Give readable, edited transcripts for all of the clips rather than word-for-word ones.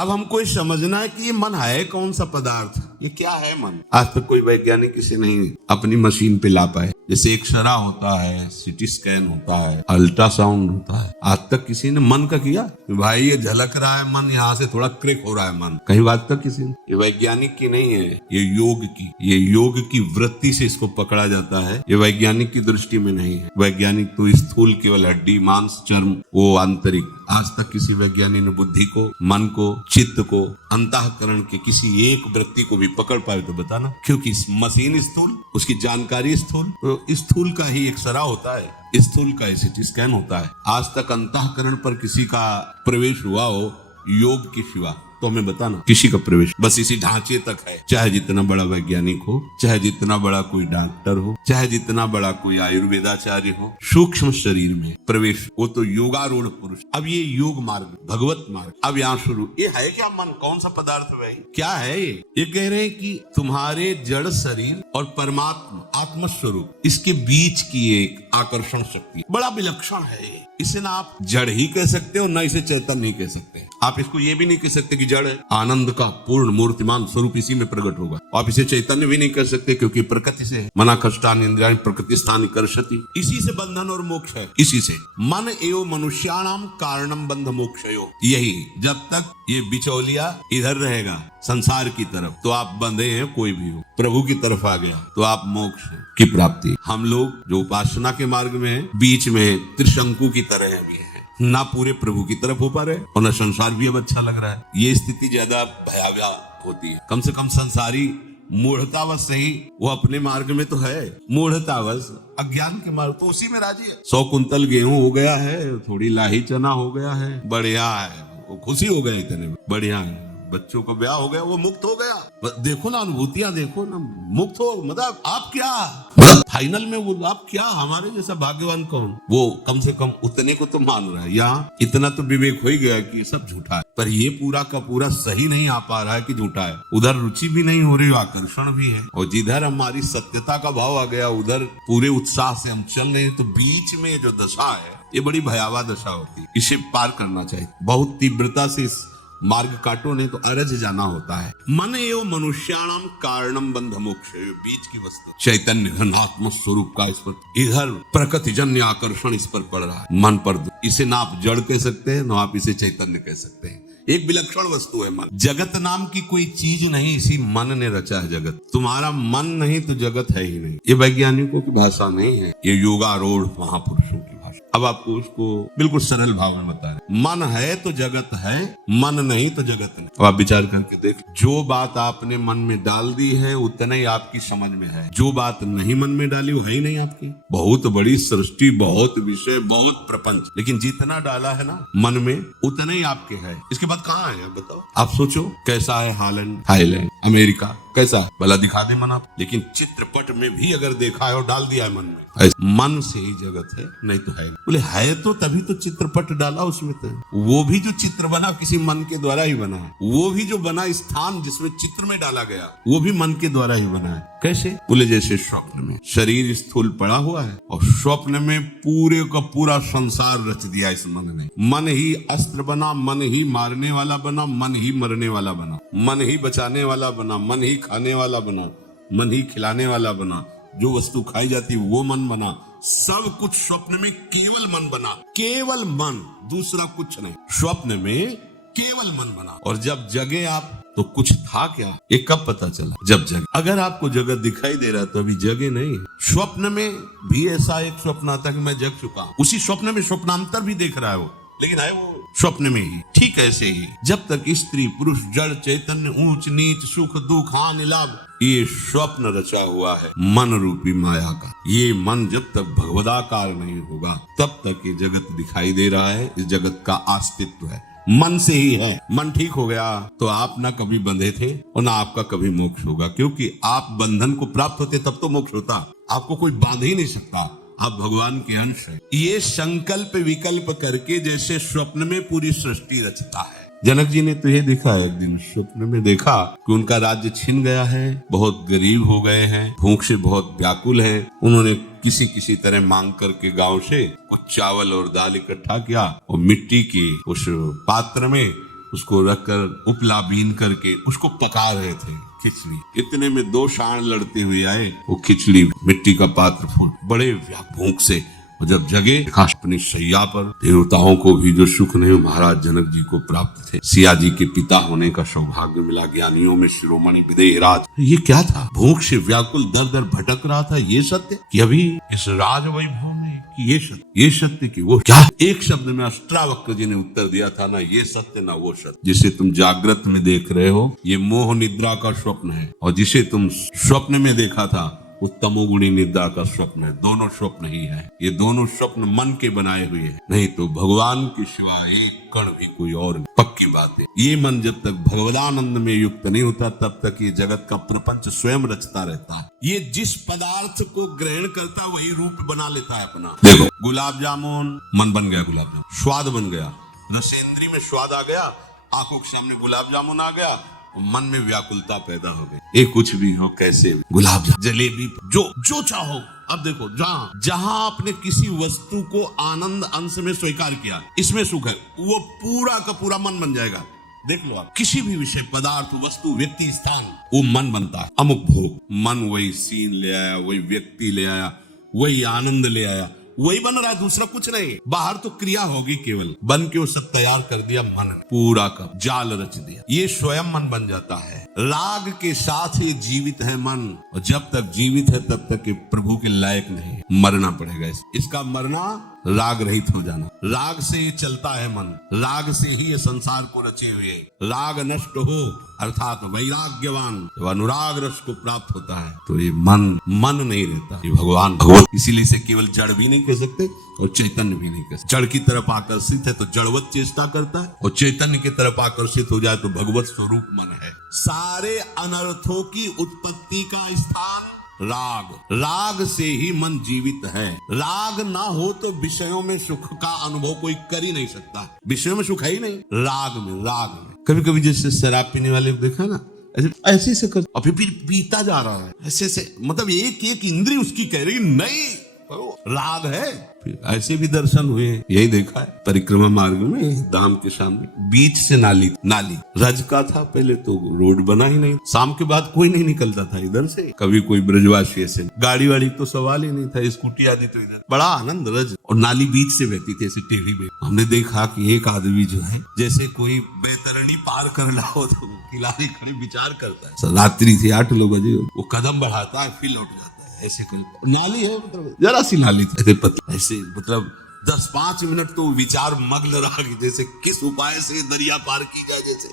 अब हमको ये समझना है कि ये मन है कौन सा पदार्थ, ये क्या है मन। आज तक कोई वैज्ञानिक इसे नहीं अपनी मशीन पे ला पाए। जैसे एक्सरा होता है, सीटी स्कैन होता है, अल्ट्रासाउंड होता है, आज तक किसी ने मन का किया भाई ये झलक रहा है मन, यहाँ से थोड़ा क्रिक हो रहा है मन, कहीं बात तक किसी ने। ये वैज्ञानिक की नहीं है, ये योग की वृत्ति से इसको पकड़ा जाता है। ये वैज्ञानिक की दृष्टि में नहीं है। वैज्ञानिक तो स्थूल केवल हड्डी मांस चर्म, वो आंतरिक। आज तक किसी वैज्ञानिक ने बुद्धि को, मन को, चित्त को, अंतःकरण के किसी एक वृत्ति को भी पकड़ पाए तो बताना। क्योंकि मशीन स्थूल, उसकी जानकारी स्थूल, तो स्थूल का ही एक्सरा होता है, स्थूल का सीटी स्कैन होता है। आज तक अंतःकरण पर किसी का प्रवेश हुआ हो योग के सिवा तो हमें बताना, किसी का प्रवेश बस इसी ढांचे तक है। चाहे जितना बड़ा वैज्ञानिक हो, चाहे जितना बड़ा कोई डॉक्टर हो, चाहे जितना बड़ा कोई आयुर्वेदाचार्य हो, सूक्ष्म शरीर में प्रवेश वो तो योगारूढ़ पुरुष। अब ये योग मार्ग, भगवत मार्ग, अब यहाँ शुरू। ये है क्या मन, कौन सा पदार्थ है, क्या है ये कह रहे हैं कि तुम्हारे जड़ शरीर और परमात्मा आत्मस्वरूप, इसके बीच की एक आकर्षण शक्ति बड़ा विलक्षण है। इसे ना आप जड़ ही कह सकते हो, ना इसे चेतन नहीं कह सकते। आप इसको ये भी नहीं कह सकते कि जड़ आनंद का पूर्ण मूर्तिमान स्वरूप इसी में प्रकट होगा। आप इसे चैतन्य भी नहीं कह सकते क्योंकि प्रकृति से है। मना कष्टानि इंद्रियाणि प्रकृति स्थानि कर्षति, इसी से बंधन और मोक्ष है। इसी से मन एवं मनुष्याणाम कारणम बंध मोक्षयो। यही जब तक ये बिचौलिया इधर रहेगा संसार की तरफ तो आप बंधे हैं, कोई भी हो प्रभु की तरफ आ गया तो आप मोक्ष की प्राप्ति। हम लोग जो उपासना के मार्ग में है, बीच में त्रिशंकु की तरह भी है, ना पूरे प्रभु की तरफ हो पा रहे और ना संसार भी अब अच्छा लग रहा है। ये स्थिति ज्यादा भयावह होती है। कम से कम संसारी मूढ़तावश सही, वो अपने मार्ग में तो है, मूढ़तावश अज्ञान के मार्ग तो उसी में राजी है। 100 कुंतल गेहूं हो गया है, थोड़ी लाही चना हो गया है, बढ़िया है, वो खुशी हो गया, इतने में बढ़िया है। बच्चों का ब्याह हो गया, वो मुक्त हो गया। देखो ना अनुभूतियां, देखो ना, मुक्त हो, मतलब आप क्या, मतलब फाइनल में वो आप क्या, हमारे जैसा भाग्यवान कौन। वो कम से कम उतने को तो मान रहा है। यहाँ इतना तो विवेक हो ही गया कि सब झूठा है, पर ये पूरा का पूरा सही नहीं आ पा रहा है कि झूठा है। उधर रुचि भी नहीं हो रही, आकर्षण भी है, और जिधर हमारी सत्यता का भाव आ गया उधर पूरे उत्साह से हम चल रहे हैं। तो बीच में जो दशा है ये बड़ी भयावह दशा होती है, इसे पार करना चाहिए। बहुत तीव्रता से इस मार्ग काटो, नहीं तो अरज जाना होता है। मन एवं मनुष्याणाम कारणम बंध मोक्ष, बीच की वस्तु चैतन्य घनात्म स्वरूप का इस पर इधर प्रकृति जन्य आकर्षण इस पर पड़ रहा है, मन पर। इसे ना आप जड़ कह सकते हैं, ना आप इसे चैतन्य कह सकते हैं। एक विलक्षण वस्तु है मन। जगत नाम की कोई चीज नहीं, इसी मन ने रचा है जगत। तुम्हारा मन नहीं तो जगत है ही नहीं। ये वैज्ञानिकों की भाषा नहीं है, ये योगारूढ़ महापुरुषों की भाषा। अब आपको उसको बिल्कुल सरल भाव में बता रहे, मन है तो जगत है, मन नहीं तो जगत नहीं। अब आप विचार करके देख, जो बात आपने मन में डाल दी है उतना ही आपकी समझ में है, जो बात नहीं मन में डाली वो है ही नहीं आपकी। बहुत बड़ी सृष्टि, बहुत विषय, बहुत प्रपंच, लेकिन जितना डाला है ना मन में उतना ही आपके है। इसके बाद कहाँ है बताओ। आप सोचो कैसा है हालैंड, थाईलैंड, अमेरिका, कैसा है भला दिखा दे मन आप। लेकिन चित्रपट में भी अगर देखा है और डाल दिया है मन में, मन से ही जगत है, नहीं तो है। बोले है तो तभी तो चित्रपट डाला उसमें, तो वो भी जो चित्र बना किसी मन के द्वारा ही बना है। वो भी जो बना स्थान जिसमें चित्र में डाला गया वो भी मन के द्वारा ही बना है। कैसे? बोले जैसे स्वप्न में शरीर स्थूल पड़ा हुआ है और स्वप्न में पूरे का पूरा संसार रच दिया इस मन ने। मन ही अस्त्र बना, मन ही मारने वाला बना, मन ही मरने वाला बना, मन ही बचाने वाला बना, मन ही खाने वाला बना, मन ही खिलाने वाला बना, जो वस्तु खाई जाती वो मन बना। सब कुछ स्वप्न में केवल मन बना, केवल मन, दूसरा कुछ नहीं। स्वप्न में केवल मन बना और जब जगे आप तो कुछ था क्या, ये कब पता चला? जब जगे। अगर आपको जगत दिखाई दे रहा तो अभी जगे नहीं। स्वप्न में भी ऐसा एक स्वप्न आता कि मैं जग चुका हूं, उसी स्वप्न में स्वप्नांतर भी देख रहा है वो, लेकिन है वो स्वप्न में ही। ठीक ऐसे ही जब तक स्त्री पुरुष जड़ चैतन्य ऊंच नीच सुख दुख हानि लाभ ये स्वप्न रचा हुआ है मन रूपी माया का, ये मन जब तक भगवदाकार नहीं होगा तब तक ये जगत दिखाई दे रहा है। इस जगत का अस्तित्व है मन से ही है। मन ठीक हो गया तो आप ना कभी बंधे थे और ना आपका कभी मोक्ष होगा, क्योंकि आप बंधन को प्राप्त होते तब तो मोक्ष होता। आपको कोई बांध ही नहीं सकता, आप भगवान के अंश हैं। ये संकल्प विकल्प करके जैसे स्वप्न में पूरी सृष्टि रचता है। जनक जी ने तो ये देखा है, एक दिन स्वप्न में देखा कि उनका राज्य छिन गया है, बहुत गरीब हो गए हैं, भूख से बहुत व्याकुल हैं। उन्होंने किसी तरह मांग करके गांव से कुछ चावल और दाल इकट्ठा किया और मिट्टी के उस पात्र में उसको रखकर उपला बीन करके उसको पका रहे थे खिचड़ी। इतने में 2 सांड लड़ते हुए आए, वो खिचड़ी मिट्टी का पात्र फोड़ बड़े भूख से जब जगे अपनी शैया पर, देवताओं को भी जो सुख नहीं महाराज जनक जी को प्राप्त थे। सिया जी के पिता होने का सौभाग्य मिला, ज्ञानियों में शिरोमणि विदेहराज। ये क्या था? भूख से व्याकुल दर दर भटक रहा था। ये सत्य कि अभी इस राज वैभव में, कि ये सत्य कि वो क्या? एक शब्द में अष्टावक्र जी ने उत्तर दिया था, ना ये सत्य ना वो सत्य। जिसे तुम जागृत में देख रहे हो ये मोह निद्रा का स्वप्न है, और जिसे तुम स्वप्न में देखा था वो तमोगुणी निद्रा का स्वप्न है। दोनों स्वप्न ही है। ये दोनों स्वप्न मन के बनाए हुए हैं, नहीं तो भगवान के सिवा एक कण भी कोई और नहीं। पक्की बात है। ये मन जब तक भगवदानंद में युक्त नहीं होता तब तक ये जगत का प्रपंच स्वयं रचता रहता है। ये जिस पदार्थ को ग्रहण करता वही रूप बना लेता है अपना। देखो गुलाब जामुन, मन बन गया गुलाब जामुन, स्वाद बन गया, रसेंद्री में स्वाद आ गया, आंखों के सामने गुलाब जामुन आ गया, मन में व्याकुलता पैदा हो गई। ये कुछ भी हो, कैसे गुलाब जामुन, जलेबी, जो चाहो। अब देखो जहां आपने किसी वस्तु को आनंद अंश में स्वीकार किया, इसमें सुख है, वो पूरा का पूरा मन बन जाएगा। देख लो आप किसी भी विषय, पदार्थ, वस्तु, व्यक्ति, स्थान, वो मन बनता है। अमुक भोग, मन वही सीन ले आया, वही व्यक्ति ले आया, वही आनंद ले आया, वही बन रहा है, दूसरा कुछ नहीं। बाहर तो क्रिया होगी, केवल बन के वो सब तैयार कर दिया मन, पूरा का जाल रच दिया। ये स्वयं मन बन जाता है। राग के साथ ये जीवित है मन, और जब तक जीवित है तब तक ये प्रभु के लायक नहीं है। मरना पड़ेगा इसका मरना, राग रहित हो जाना। राग से ही चलता है मन, राग से ही ये संसार को रचे हुए। राग नष्ट हो अर्थात वैराग्यवान जब अनुराग रस को प्राप्त होता है तो ये मन नहीं रहता, ये भगवत। इसीलिए इसे केवल जड़ भी नहीं कह सकते और चैतन्य भी नहीं कह सकते। जड़ की तरफ आकर्षित है तो जड़वत चेष्टा करता है, और चैतन्य की तरफ आकर्षित हो जाए तो भगवत स्वरूप मन है। सारे अनर्थों की उत्पत्ति का स्थान राग से ही मन जीवित है। राग ना हो तो विषयों में सुख का अनुभव कोई कर ही नहीं सकता। विषयों में सुख है ही नहीं, राग में। कभी कभी जैसे शराब पीने वाले को देखा ना, ऐसे से कर, और फिर पीता जा रहा है ऐसे, मतलब एक इंद्रिय उसकी कह रही नहीं, राग है। ऐसे भी दर्शन हुए, यही देखा है परिक्रमा मार्ग में, धाम के सामने बीच से नाली रज का था। पहले तो रोड बना ही नहीं, शाम के बाद कोई नहीं निकलता था इधर से, कभी कोई ब्रजवासी ऐसे, गाड़ी वाड़ी तो सवाल ही नहीं था, स्कूटी आदि तो इधर, बड़ा आनंद रज, और नाली बीच से बहती थी ऐसे टेढ़ी में। हमने देखा कि एक आदमी जो है जैसे कोई बैतरणी पार कर रहा हो तो किनारे खड़े विचार करता है। रात्रि थी 8 बजे, वो कदम बढ़ाता है फिर लौट जाता है। ऐसे कोई नाली है, मतलब जरा सी नाली ऐसे, मतलब 10-5 मिनट तो विचार मग्न रहा कि जैसे किस उपाय से दरिया पार की जाए। जैसे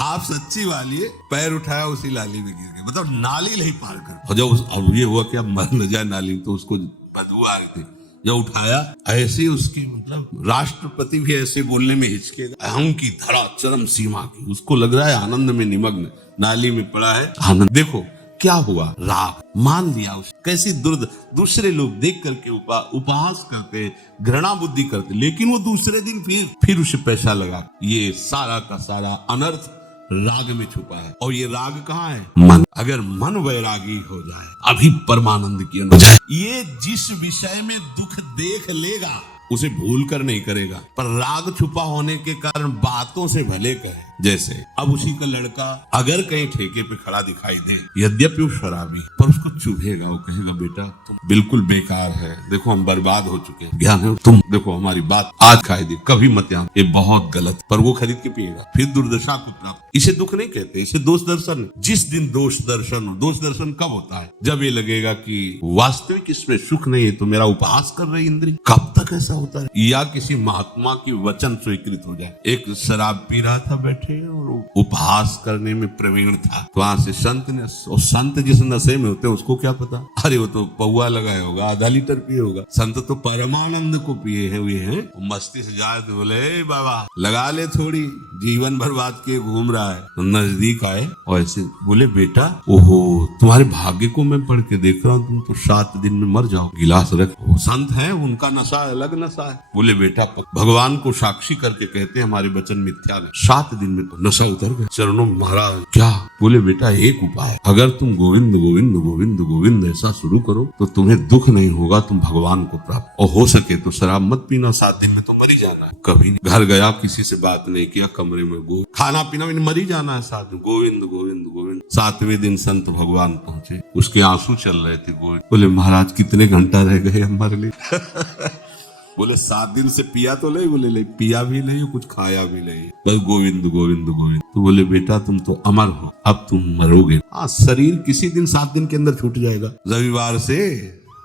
आप सच्ची वाली पैर उठाया उसी नाली में गिर गए, मतलब नाली नहीं पार कर। और जब अब ये हुआ कि अब मर न जाए नाली, तो उसको बदबू आ रही थी, जब उठाया ऐसे उसकी, मतलब राष्ट्रपति भी ऐसे बोलने में हिचकेगा, अहम की धरा चरम सीमा की, उसको लग रहा है आनंद में निमग्न, नाली में पड़ा है आनंद। देखो क्या हुआ, राग मान लिया उस। कैसी दूसरे लोग देख करके उपहास करते, घृणा बुद्धि करते, लेकिन वो दूसरे दिन फिर उसे पैसा लगा। ये सारा का सारा अनर्थ राग में छुपा है। और ये राग कहाँ है? मन। अगर मन वैरागी हो जाए, अभी परमानंद की अनुभूति, ये जिस विषय में दुख देख लेगा उसे भूल कर नहीं करेगा, पर राग छुपा होने के कारण बातों से भले कहे। जैसे अब उसी का लड़का अगर कहीं ठेके पे खड़ा दिखाई दे, यद्यपि वो शराबी, पर उसको चुभेगा, वो कहेगा बेटा तुम बिल्कुल बेकार है, देखो हम बर्बाद हो चुके हैं, ज्ञान है, तुम देखो हमारी बात आज खाई दी, कभी मत आना, ये बहुत गलत। पर वो खरीद के पिएगा, फिर दुर्दशा को प्राप्त। इसे दुख नहीं कहते, इसे दोष दर्शन। जिस दिन दोष दर्शन कब होता है? जब ये लगेगा कि वास्तविक इसमें सुख नहीं है, तो मेरा उपहास कर रही इंद्रिय। कब तक ऐसा होता है? या किसी महात्मा की वचन स्वीकृत हो जाए। एक शराब पी रहा था बैठे और उपहास करने में प्रवीण था, तो वहां से संत ने, और संत जिस नशे में होते हैं उसको क्या पता, अरे वो तो पौआ लगाए होगा, आधा लीटर पिए होगा। संत तो परमानंद को पिए हुए हैं, मस्ती से जाए तो बोले बाबा लगा ले थोड़ी, जीवन बर्बाद के घूम रहा है। तो नजदीक आए और ऐसे बोले बेटा, ओहो तुम्हारे भाग्य को मैं पढ़ के देख रहा हूँ, तुम तो 7 दिन में मर जाओ, गिलास रख। वो संत है, उनका नशा अलग नशा है। बोले बेटा भगवान को साक्षी करके कहते हैं हमारे वचन मिथ्या नहीं, 7 दिन में तो नशा उतर गया। चरणों में महाराज क्या बोले, बेटा एक उपाय, अगर तुम गोविंद गोविंद गोविंद गोविंद ऐसा शुरू करो तो तुम्हें दुख नहीं होगा, तुम भगवान को प्राप्त, और हो सके तो शराब मत पीना, 7 दिन में तो मर ही जाना है। कभी नहीं घर गया, किसी से बात नहीं किया, कमरे में खाना पीना में मर ही जाना है 7 दिन, गोविंद गोविंद गोविंद। 7वें दिन संत भगवान पहुंचे, उसके आंसू चल रहे थे। गोविंद बोले, महाराज कितने घंटा रह गए हमारे लिए। बोले 7 दिन से पिया तो नहीं, बोले नहीं पिया भी नहीं, कुछ खाया भी नहीं, बस गोविंद गोविंद गोविंद। तो बोले बेटा तुम तो अमर हो, अब तुम मरोगे। हाँ, शरीर किसी दिन 7 दिन के अंदर छूट जाएगा, रविवार से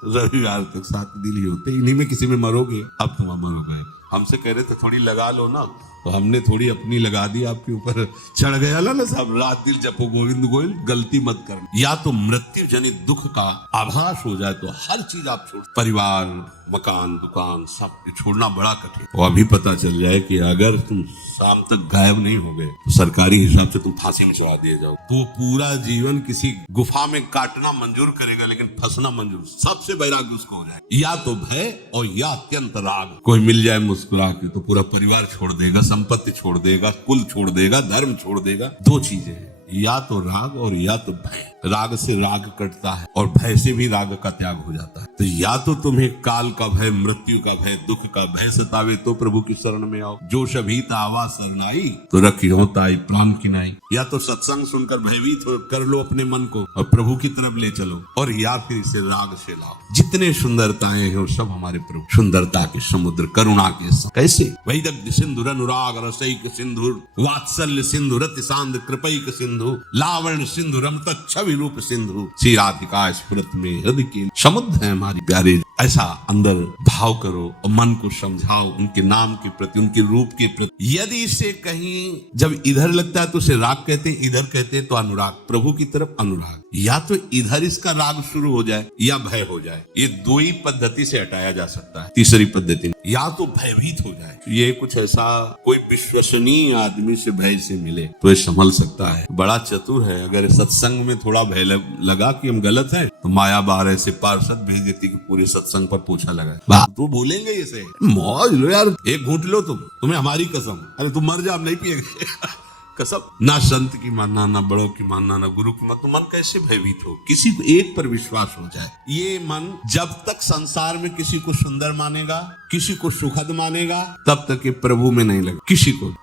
रविवार तक 7 दिन ही होते, इन्हीं में किसी में मरोगे, अब तुम अमर हो गए। हमसे कह रहे थे थोड़ी लगा लो ना, तो हमने थोड़ी अपनी लगा दी, आपके ऊपर चढ़ गया ना साहब, रात दिन जपो गोविंद गोविंद, गलती मत करना। या तो मृत्यु जनित दुख का आभास हो जाए तो हर चीज आप छोड़, परिवार मकान दुकान सब छोड़ना बड़ा कठिन। और अभी पता चल जाए कि अगर तुम शाम तक गायब नहीं हो गए तो सरकारी हिसाब से तुम फांसी में चढ़ा दिए जाओ, तो पूरा जीवन किसी गुफा में काटना मंजूर करेगा, लेकिन फंसना मंजूर, सबसे वैराग्य उसको हो जाए। या तो भय और या अत्यंत राग। कोई मिल जाए मुस्कुरा के तो पूरा परिवार छोड़ देगा, संपत्ति छोड़ देगा, कुल छोड़ देगा, धर्म छोड़ देगा। 2 चीजें हैं, या तो राग और या तो भय। राग से राग कटता है और भय से भी राग का त्याग हो जाता है। तो या तो तुम्हें काल का भय, मृत्यु का भय, दुख का भय सतावे तो प्रभु की शरण में आओ, जो सभी तावा शरणाई तो रखियो ताई प्राण की नाई। या तो सत्संग सुनकर भयभीत कर लो अपने मन को और प्रभु की तरफ ले चलो, और या फिर इसे राग से लाओ। जितने सुंदरताएं हैं वो सब हमारे प्रभु, सुंदरता के समुद्र, करुणा के कैसे वैदग्ध सिंधुर अनुराग रसैक सिंधुर वात्सल्य सिंधु रति सांद्र कृपैक सिंधु लावण्य सिंधु रमत छवि रूप सिंधु श्री राधिका स्फुरत में हृदय के समुद्र है हमारी प्यारे। ऐसा अंदर भाव करो और मन को समझाओ उनके नाम के प्रति, उनके रूप के प्रति। यदि इसे कहीं जब इधर लगता है तो उसे राग कहते हैं, इधर कहते हैं तो अनुराग, प्रभु की तरफ अनुराग। या तो इधर इसका राग शुरू हो जाए या भय हो जाए, ये 2 ही पद्धति से हटाया जा सकता है। तीसरी पद्धति या तो भयभीत हो जाए, ये कुछ ऐसा कोई विश्वसनीय आदमी से भय से मिले तो ये संभल सकता है, बड़ा चतुर है। अगर सत्संग में थोड़ा भय लगा कि हम गलत है तो माया बाहर ऐसे पार्षद भेज देती कि पूरे सत्संग पर पोछा लगा। तो बोलेंगे इसे, मौज लो यार, एक घूंट लो तुम्हें हमारी कसम, अरे तुम मर जा, आप नहीं पिएंगे कसम। ना संत की मानना, ना बड़ों की मानना, ना गुरु की मानना, तो मन कैसे भयभीत हो? किसी को एक पर विश्वास हो जाए। ये मन जब तक संसार में किसी को सुंदर मानेगा, किसी को सुखद मानेगा, तब तक ये प्रभु में नहीं लगेगा।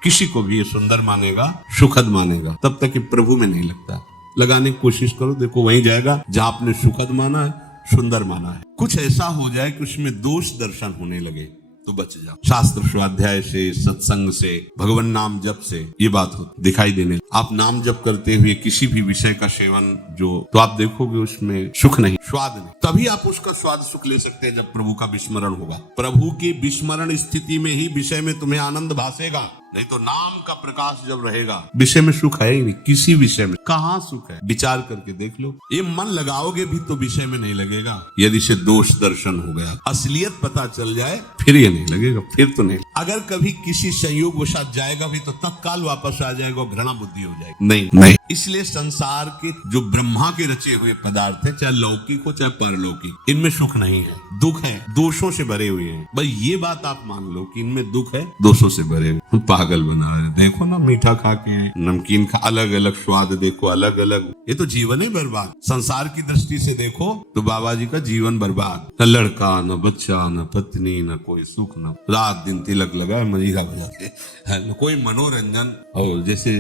किसी को भी ये सुंदर मानेगा, सुखद मानेगा, तब तक ये प्रभु में नहीं लगता। लगाने की कोशिश करो, देखो वहीं जाएगा जहां आपने सुखद माना है, सुंदर माना है। कुछ ऐसा हो जाए कि उसमें दोष दर्शन होने लगे तो बच जाओ। शास्त्र स्वाध्याय से, सत्संग से, भगवान नाम जप से ये बात हो दिखाई देने। आप नाम जप करते हुए किसी भी विषय का सेवन तो आप देखोगे उसमें सुख नहीं, स्वाद नहीं। तभी आप उसका स्वाद सुख ले सकते हैं जब प्रभु का विस्मरण होगा। प्रभु की विस्मरण स्थिति में ही विषय में तुम्हें आनंद भासेगा, नहीं तो नाम का प्रकाश जब रहेगा विषय में सुख है ही नहीं। किसी विषय में कहाँ सुख है, विचार करके देख लो। ये मन लगाओगे भी तो विषय में नहीं लगेगा। यदि से दोष दर्शन हो गया, असलियत पता चल जाए, फिर ये नहीं लगेगा, फिर तो नहीं। अगर कभी किसी संयोग के साथ जाएगा भी तो तत्काल वापस आ जाएगा, घृणा बुद्धि हो जाएगी। नहीं। इसलिए संसार के जो ब्रह्मा के रचे हुए पदार्थ है, चाहे लौकिक हो चाहे परलौकिक, इनमें सुख नहीं है, दुख है, दोषों से भरे हुए हैं। भाई ये बात आप मान लो कि इनमें दुख है, दोषों से भरे हुए। पागल बना है, देखो ना, मीठा खा के नमकीन खा, अलग अलग स्वाद देखो, अलग अलग, ये तो जीवन ही बर्बाद। संसार की दृष्टि से देखो तो बाबा जी का जीवन बर्बाद। न लड़का, न बच्चा, न पत्नी, न कोई सुख, न रात दिन तिलक लगाए मजीरा बजाते, न कोई मनोरंजन। और जैसे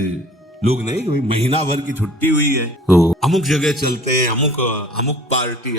लोग नहीं, कोई महीना भर की छुट्टी हुई है तो अमुक जगह चलते हैं, अमुक पार्टी,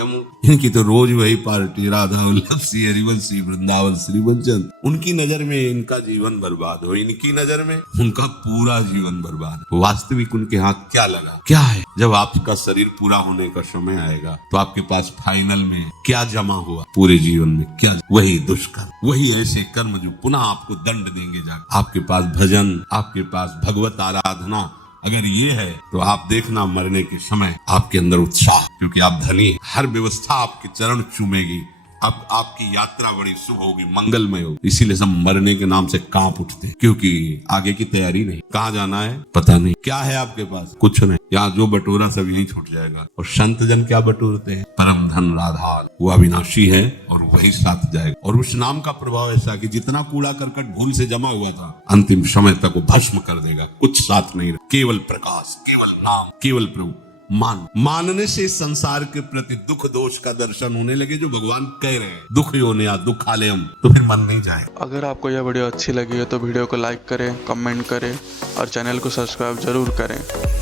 इनकी तो रोज वही पार्टी, राधा वल्लभ सी, हरिवंशी, वृंदावन श्री वंचन। उनकी नजर में इनका जीवन बर्बाद हो, इनकी नजर में उनका पूरा जीवन बर्बाद। वास्तविक उनके हाथ क्या लगा, क्या है? जब आपका शरीर पूरा होने का समय आएगा तो आपके पास फाइनल में क्या जमा हुआ पूरे जीवन में, क्या? वही दुष्कर्म, वही ऐसे कर्म जो पुनः आपको दंड देंगे। जाकर आपके पास भजन, आपके पास भगवत आराधना अगर ये है तो आप देखना मरने के समय आपके अंदर उत्साह, क्योंकि आप धनी, हर व्यवस्था आपके चरण चूमेगी, अब आपकी यात्रा बड़ी शुभ होगी, मंगलमय होगी। इसीलिए सब मरने के नाम से कांप उठते हैं, क्योंकि आगे की तैयारी नहीं, कहाँ जाना है पता नहीं, क्या है आपके पास कुछ नहीं, यहाँ जो बटोरा सब यही छूट जाएगा। और संत जन क्या बटोरते हैं? परम धन राधाल, वो अविनाशी है और वही साथ जाएगा। और उस नाम का प्रभाव ऐसा कि जितना कूड़ा करकट भूल से जमा हुआ था, अंतिम समय तक वो भस्म कर देगा, कुछ साथ नहीं, केवल प्रकाश, केवल नाम, केवल प्रभु। मानने से इस संसार के प्रति दुख दोष का दर्शन होने लगे, जो भगवान कह रहे हैं, दुख योनि या दुख आलयम, तो फिर मन नहीं जाए। अगर आपको यह वीडियो अच्छी लगी है तो वीडियो को लाइक करें, कमेंट करें और चैनल को सब्सक्राइब जरूर करें।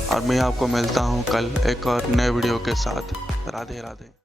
और मैं आपको मिलता हूँ कल एक और नए वीडियो के साथ। राधे राधे।